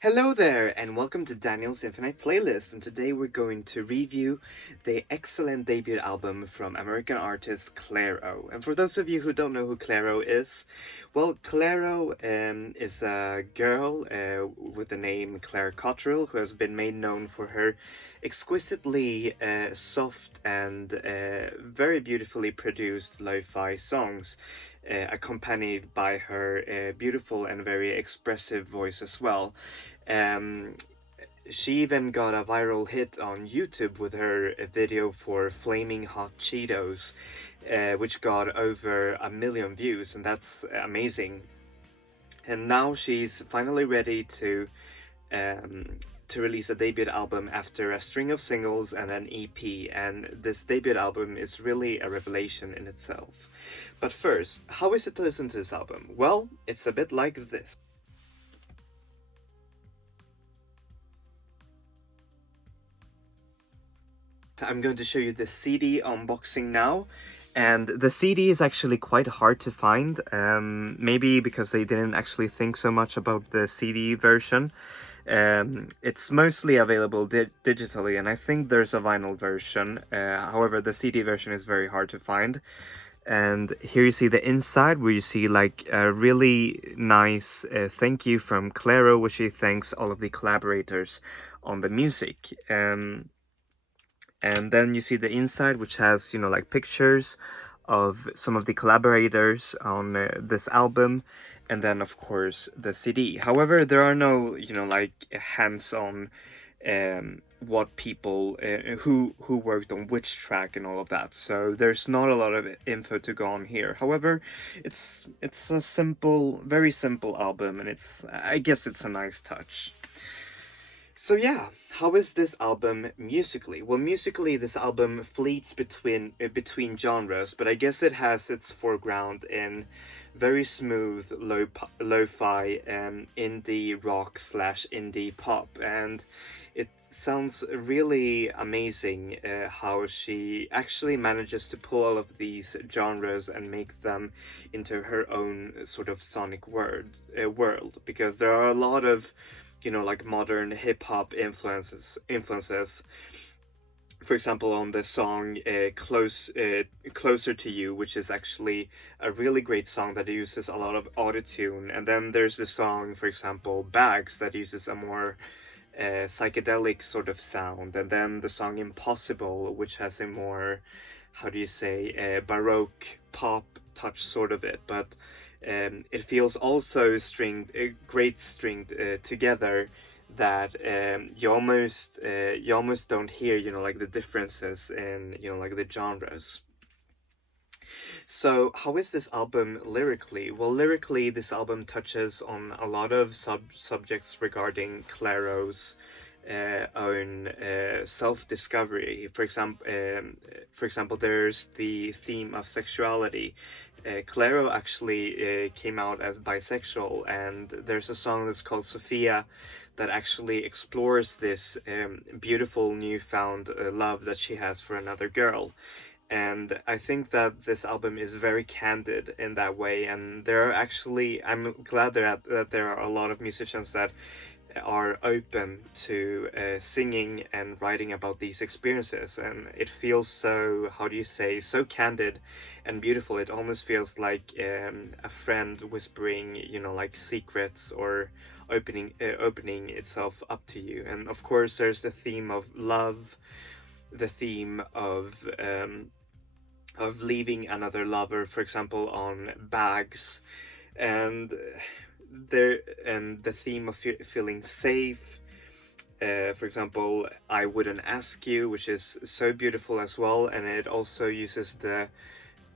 Hello there, and welcome to Daniel's Infinite Playlist. And today we're going to review the excellent debut album from American artist Clairo. And for those of you who don't know who Clairo is, well, Clairo is a girl with the name Claire Cottrell who has been made known for her exquisitely soft and very beautifully produced lo-fi songs. Accompanied by her beautiful and very expressive voice as well. Um, she even got a viral hit on YouTube with her video for Flaming Hot Cheetos, which got over 1 million views, and that's amazing. And now she's finally ready to release a debut album after a string of singles and an EP, and this debut album is really a revelation in itself. But first, how is it to listen to this album? Well, it's a bit like this. I'm going to show you the CD unboxing now. And the CD is actually quite hard to find, maybe because they didn't actually think so much about the CD version. It's mostly available digitally, and I think there's a vinyl version. However, the CD version is very hard to find. And here you see the inside, where you see like a really nice thank you from Clairo, where she thanks all of the collaborators on the music. And then you see the inside, which has, like pictures of some of the collaborators on this album, and then of course the CD. However, there are no, like hands-on what people who worked on which track and all of that. So there's not a lot of info to go on here. However, it's a simple, very simple album, and I guess it's a nice touch. So yeah, how is this album musically? Well, musically, this album fleets between genres, but I guess it has its foreground in very smooth lo-fi indie rock / indie pop, and it sounds really amazing how she actually manages to pull all of these genres and make them into her own sort of sonic world, because there are a lot of like modern hip-hop influences. For example, on the song Closer to You, which is actually a really great song that uses a lot of autotune. And then there's the song, for example, Bags, that uses a more psychedelic sort of sound. And then the song Impossible, which has a more, how do you say, baroque pop touch sort of it. But it feels also great stringed together, that you almost don't hear like the differences in like the genres. So how is this album lyrically? Well, lyrically, this album touches on a lot of subjects regarding Clairo's own self-discovery. For example, there's the theme of sexuality. Clairo actually came out as bisexual, and there's a song that's called Sophia that actually explores this beautiful newfound love that she has for another girl. And I think that this album is very candid in that way, and I'm glad that there are a lot of musicians that are open to singing and writing about these experiences, and it feels so, how do you say, so candid and beautiful. It almost feels like a friend whispering like secrets, or opening itself up to you. And of course there's the theme of love, the theme of leaving another lover, for example, on Bags, and the theme of feeling safe. For example, I Wouldn't Ask You, which is so beautiful as well, and it also uses the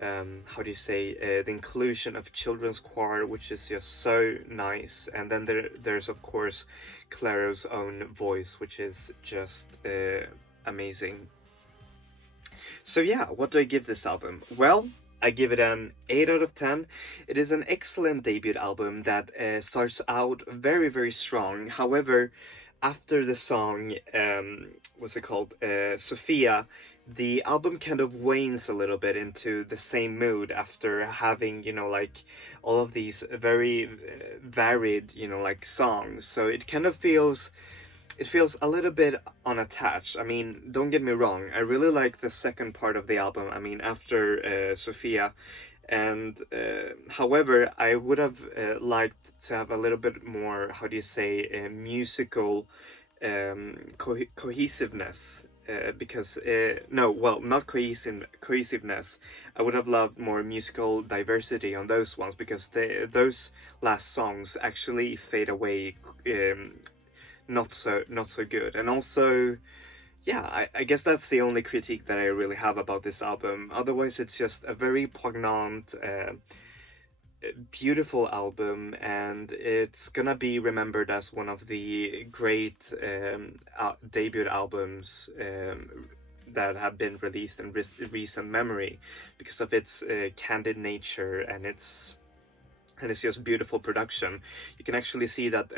how do you say, the inclusion of children's choir, which is just so nice. And then there's of course Clairo's own voice, which is just amazing. So yeah, what do I give this album? Well, I give it an 8 out of 10. It is an excellent debut album that starts out very, very strong. However, after the song, what's it called? Sophia, the album kind of wanes a little bit into the same mood after having, like all of these very varied, like songs. So it feels a little bit unattached. I mean, don't get me wrong, I really like the second part of the album. I mean, after Sophia. And however, I would have liked to have a little bit more, how do you say, musical cohesiveness. Because no, well, not cohesiveness. I would have loved more musical diversity on those ones, because those last songs actually fade away, not so good. And also, yeah, I guess that's the only critique that I really have about this album. Otherwise, it's just a very poignant, beautiful album, and it's gonna be remembered as one of the great debut albums that have been released in recent memory, because of its candid nature and it's just beautiful production. You can actually see that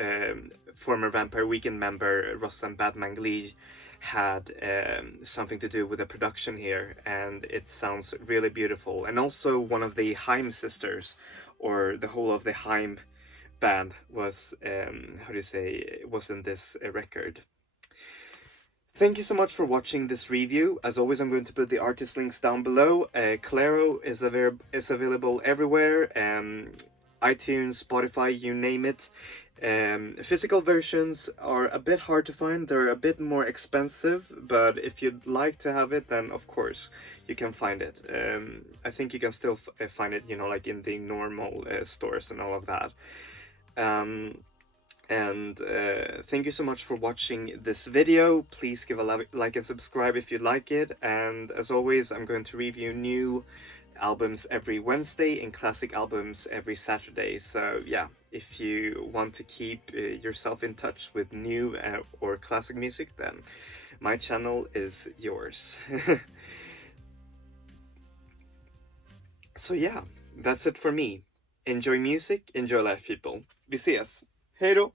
former Vampire Weekend member Rostam Badmangli had something to do with the production here, and it sounds really beautiful. And also one of the Haim sisters, or the whole of the Haim band, was how do you say, was in this record. Thank you so much for watching this review. As always, I'm going to put the artist links down below. Clairo is available everywhere, iTunes, Spotify, you name it. Physical versions are a bit hard to find. They're a bit more expensive, but if you'd like to have it, then of course you can find it. I think you can still find it, like in the normal stores and all of that. And thank you so much for watching this video. Please give a like and subscribe if you like it. And as always, I'm going to review new albums every Wednesday and classic albums every Saturday. So yeah, if you want to keep yourself in touch with new or classic music, then my channel is yours. So yeah, that's it for me. Enjoy music, enjoy life, people. Vi ses. Hej då!